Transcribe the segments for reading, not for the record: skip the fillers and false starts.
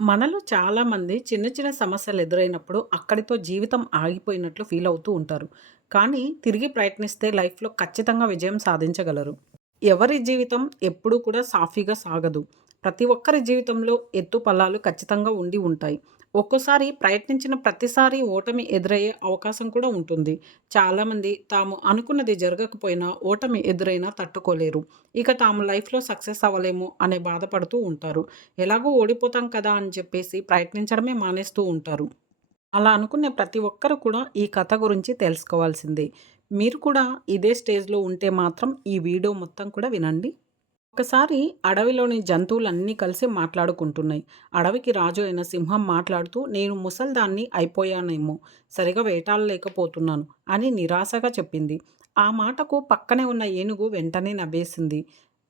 మనలో చాలామంది చిన్న చిన్న సమస్యలు ఎదురైనప్పుడు అక్కడితో జీవితం ఆగిపోయినట్లు ఫీల్ అవుతూ ఉంటారు. కానీ తిరిగి ప్రయత్నిస్తే లైఫ్‌లో ఖచ్చితంగా విజయం సాధించగలరు. ఎవరి జీవితం ఎప్పుడూ కూడా సాఫీగా సాగదు. ప్రతి ఒక్కరి జీవితంలో ఎత్తుపల్లాలు ఖచ్చితంగా ఉండి ఉంటాయి. ఒక్కోసారి ప్రయత్నించిన ప్రతిసారి ఓటమి ఎదురయ్యే అవకాశం కూడా ఉంటుంది. చాలామంది తాము అనుకున్నది జరగకపోయినా ఓటమి ఎదురైనా తట్టుకోలేరు. ఇక తాము లైఫ్‌లో సక్సెస్ అవ్వలేము అనే బాధపడుతూ ఉంటారు. ఎలాగో ఓడిపోతాం కదా అని చెప్పేసి ప్రయత్నించడమే మానేస్తూ ఉంటారు. అలా అనుకునే ప్రతి ఒక్కరు కూడా ఈ కథ గురించి తెలుసుకోవాల్సిందే. మీరు కూడా ఇదే స్టేజ్‌లో ఉంటే మాత్రం ఈ వీడియో మొత్తం కూడా వినండి. ఒకసారి అడవిలోని జంతువులన్నీ కలిసి మాట్లాడుకుంటున్నాయి. అడవికి రాజు అయిన సింహం మాట్లాడుతూ, నేను ముసల్దాన్ని అయిపోయానేమో, సరిగా వేటాడలేకపోతున్నాను అని నిరాశగా చెప్పింది. ఆ మాటకు పక్కనే ఉన్న ఏనుగు వెంటనే నవ్వేసింది.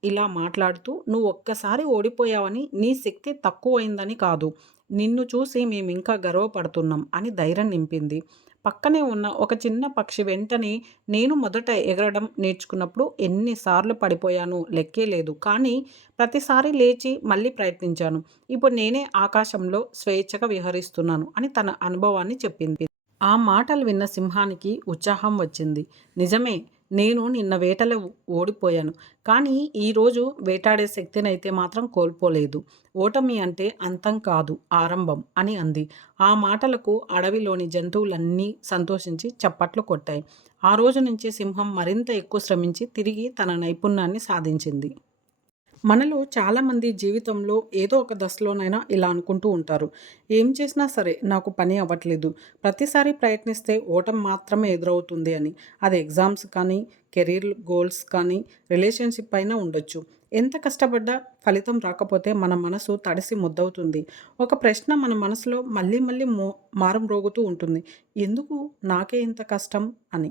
ఇలా మాట్లాడుతూ, నువ్వు ఒక్కసారి ఓడిపోయావని నీ శక్తి తక్కువైందని కాదు, నిన్ను చూసి మేమింకా గర్వపడుతున్నాం అని ధైర్యం నింపింది. పక్కనే ఉన్న ఒక చిన్న పక్షి వెంటనే, నేను మొదట ఎగరడం నేర్చుకున్నప్పుడు ఎన్నిసార్లు పడిపోయానో లెక్కే లేదు. కానీ ప్రతిసారి లేచి మళ్ళీ ప్రయత్నించాను. ఇప్పుడు నేనే ఆకాశంలో స్వేచ్ఛగా విహరిస్తున్నాను అని తన అనుభవాన్ని చెప్పింది. ఆ మాటలు విన్న సింహానికి ఉత్సాహం వచ్చింది. నిజమే, నేను నిన్న వేటలో ఓడిపోయాను. కానీ ఈరోజు వేటాడే శక్తినైతే మాత్రం కోల్పోలేదు. ఓటమి అంటే అంతం కాదు, ఆరంభం అని అంది. ఆ మాటలకు అడవిలోని జంతువులన్నీ సంతోషించి చప్పట్లు కొట్టాయి. ఆ రోజు నుంచి సింహం మరింత ఎక్కువ శ్రమించి తిరిగి తన నైపుణ్యాన్ని సాధించింది. మనలో చాలామంది జీవితంలో ఏదో ఒక దశలోనైనా ఇలా అనుకుంటూ ఉంటారు. ఏం చేసినా సరే నాకు పని అవ్వట్లేదు. ప్రతిసారి ప్రయత్నిస్తే ఓటమి మాత్రమే ఎదురవుతుంది అని. అది ఎగ్జామ్స్ కానీ, కెరీర్ గోల్స్ కానీ, రిలేషన్‌షిప్ అయినా ఉండొచ్చు. ఎంత కష్టపడ్డా ఫలితం రాకపోతే మన మనసు తడిసి ముద్దవుతుంది. ఒక ప్రశ్న మన మనసులో మళ్ళీ మళ్ళీ మారుమ్రోగుతూ ఉంటుంది. ఎందుకు నాకే ఇంత కష్టం అని.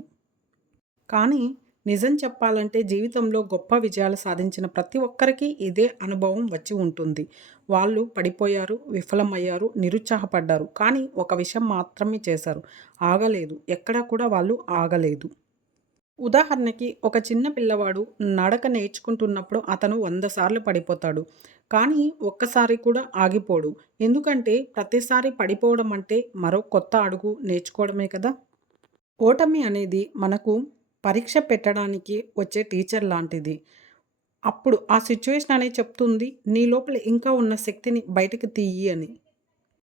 కానీ నిజం చెప్పాలంటే జీవితంలో గొప్ప విజయాలు సాధించిన ప్రతి ఒక్కరికి ఇదే అనుభవం వచ్చి ఉంటుంది. వాళ్ళు పడిపోయారు, విఫలమయ్యారు, నిరుత్సాహపడ్డారు. కానీ ఒక విషయం మాత్రమే చేశారు. ఆగలేదు. ఎక్కడా కూడా వాళ్ళు ఆగలేదు. ఉదాహరణకి ఒక చిన్న పిల్లవాడు నడక నేర్చుకుంటున్నప్పుడు అతను 100 సార్లు పడిపోతాడు. కానీ ఒక్కసారి కూడా ఆగిపోడు. ఎందుకంటే ప్రతిసారి పడిపోవడం అంటే మరో కొత్త అడుగు నేర్చుకోవడమే కదా! ఓటమి అనేది మనకు పరీక్ష పెట్టడానికి వచ్చే టీచర్ లాంటిది. అప్పుడు ఆ సిట్యుయేషన్ అనేది చెప్తుంది, నీ లోపల ఇంకా ఉన్న శక్తిని బయటకి తీయి అని.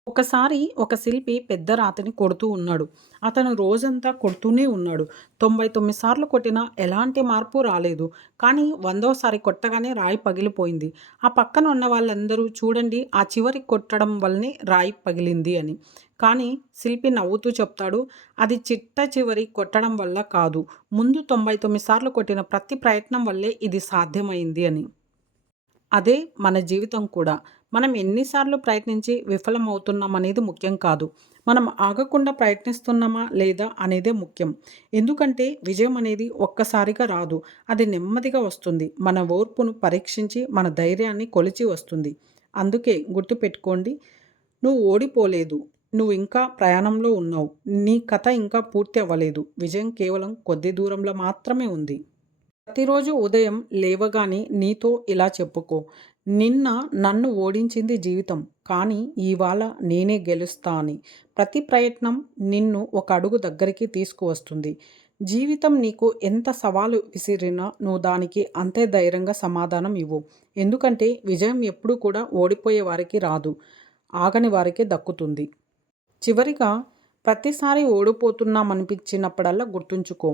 ఒకసారి ఒక శిల్పి పెద్ద రాతిని కొడుతూ ఉన్నాడు. అతను రోజంతా కొడుతూనే ఉన్నాడు. 99 సార్లు కొట్టినా ఎలాంటి మార్పు రాలేదు. కానీ 100వసారి కొట్టగానే రాయి పగిలిపోయింది. ఆ పక్కన ఉన్న వాళ్ళందరూ, చూడండి ఆ చివరి కొట్టడం వల్లనే రాయి పగిలింది అని. కానీ శిల్పి నవ్వుతూ చెప్తాడు, అది చిట్ట చివరి కొట్టడం వల్ల కాదు. ముందు 99 సార్లు కొట్టిన ప్రతి ప్రయత్నం వల్లే ఇది సాధ్యమైంది అని. అదే మన జీవితం కూడా. మనం ఎన్నిసార్లు ప్రయత్నించి విఫలమవుతున్నాం అనేది ముఖ్యం కాదు. మనం ఆగకుండా ప్రయత్నిస్తున్నామా లేదా అనేదే ముఖ్యం. ఎందుకంటే విజయం అనేది ఒక్కసారిగా రాదు. అది నెమ్మదిగా వస్తుంది. మన ఓర్పును పరీక్షించి మన ధైర్యాన్ని కొలిచి వస్తుంది. అందుకే గుర్తుపెట్టుకోండి, నువ్వు ఓడిపోలేదు. నువ్వు ఇంకా ప్రయాణంలో ఉన్నావు. నీ కథ ఇంకా పూర్తి అవ్వలేదు. విజయం కేవలం కొద్ది దూరంలో మాత్రమే ఉంది. ప్రతిరోజు ఉదయం లేవగానే నీతో ఇలా చెప్పుకో, నిన్న నన్ను ఓడించింది జీవితం, కానీ ఇవాళ నేనే గెలుస్తా అని. ప్రతి ప్రయత్నం నిన్ను ఒక అడుగు దగ్గరికి తీసుకువస్తుంది. జీవితం నీకు ఎంత సవాలు విసిరినా నువ్వు దానికి అంతే ధైర్యంగా సమాధానం ఇవ్వు. ఎందుకంటే విజయం ఎప్పుడూ కూడా ఓడిపోయే వారికి రాదు, ఆగని వారికే దక్కుతుంది. చివరిగా, ప్రతిసారి ఓడిపోతున్నామనిపించినప్పుడల్లా గుర్తుంచుకో,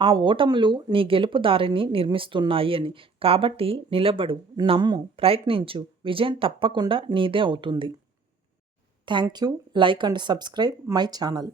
ఆ ఓటములు నీ గెలుపు దారిని నిర్మిస్తున్నాయి అని. కాబట్టి నిలబడు, నమ్ము, ప్రయత్నించు. విజయం తప్పకుండా నీదే అవుతుంది. Thank you. Like and subscribe my channel.